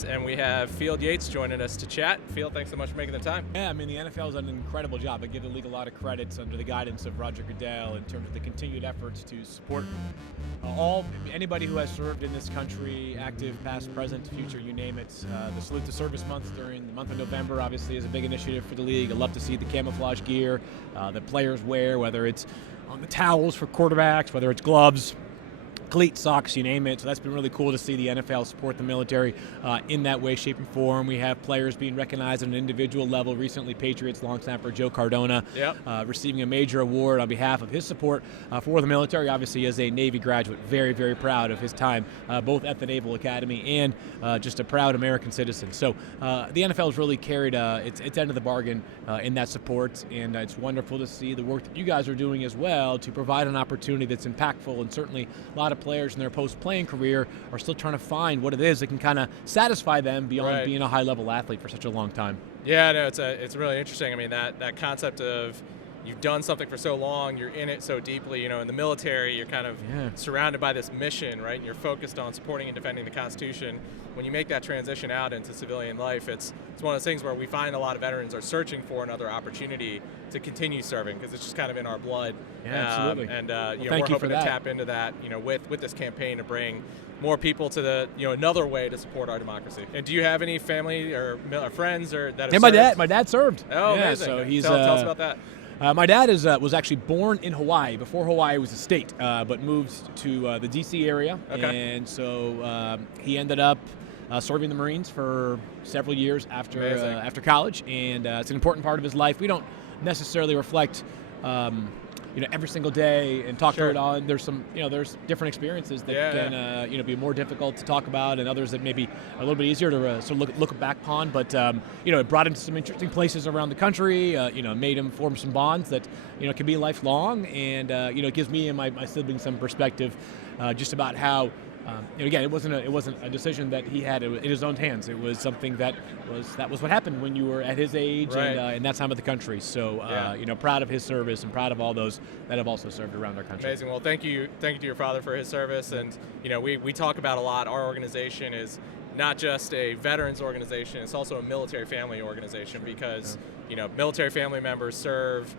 Yates, and we have Field Yates joining us to chat. Field, thanks so much for making the time. Yeah, I mean, the NFL has done an incredible job. I give the league a lot of credits under the guidance of Roger Goodell in terms of the continued efforts to support anybody who has served in this country, active, past, present, future, you name it. The Salute to Service Month during the month of November obviously is a big initiative for the league. I love to see the camouflage gear that players wear, whether it's on the towels for quarterbacks, whether it's gloves, cleats, socks, you name it. So that's been really cool to see the NFL support the military in that way, shape, and form. We have players being recognized at an individual level. Recently, Patriots long snapper Joe Cardona receiving a major award on behalf of his support for the military. Obviously, as a Navy graduate, very, very proud of his time, both at the Naval Academy and just a proud American citizen. So the NFL has really carried its end of the bargain in that support, and it's wonderful to see the work that you guys are doing as well to provide an opportunity that's impactful. And certainly a lot of players in their post-playing career are still trying to find what it is that can kind of satisfy them beyond being a high-level athlete for such a long time. Yeah, no, it's really interesting. I mean, that concept of you've done something for so long, you're in it so deeply. You know, in the military, you're kind of surrounded by this mission, right? And you're focused on supporting and defending the Constitution. When you make that transition out into civilian life, it's one of those things where we find a lot of veterans are searching for another opportunity to continue serving because it's just kind of in our blood. Yeah, absolutely. And we're hoping to tap into that, with this campaign to bring more people to the, another way to support our democracy. And do you have any family or friends that have served? My dad served. Oh, yeah, amazing. So he's tell us about that. My dad was actually born in Hawaii before Hawaii was a state, but moved to the D.C. area, and so he ended up serving the Marines for several years after college, and it's an important part of his life. We don't necessarily reflect every single day and talk through it all. And there's some, there's different experiences that can, be more difficult to talk about, and others that maybe are a little bit easier to sort of look back upon. But it brought him to some interesting places around the country. Made him form some bonds that can be lifelong, and it gives me and my siblings some perspective just about how. Again, it wasn't a decision that he had in his own hands. It was something that was what happened when you were at his age and in that time of the country. So, proud of his service and proud of all those that have also served around our country. Amazing. Well, thank you to your father for his service. And we talk about a lot. Our organization is not just a veterans organization; it's also a military family organization because military family members serve.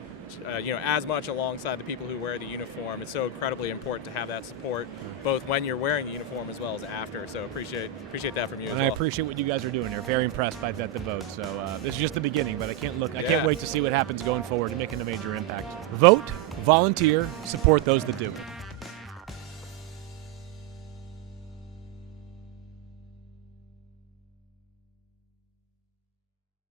As much alongside the people who wear the uniform. It's so incredibly important to have that support, both when you're wearing the uniform as well as after. So appreciate that from you as well. I appreciate what you guys are doing here. Very impressed by the vote. So this is just the beginning, but I can't wait to see what happens going forward and making a major impact. Vote, volunteer, support those that do.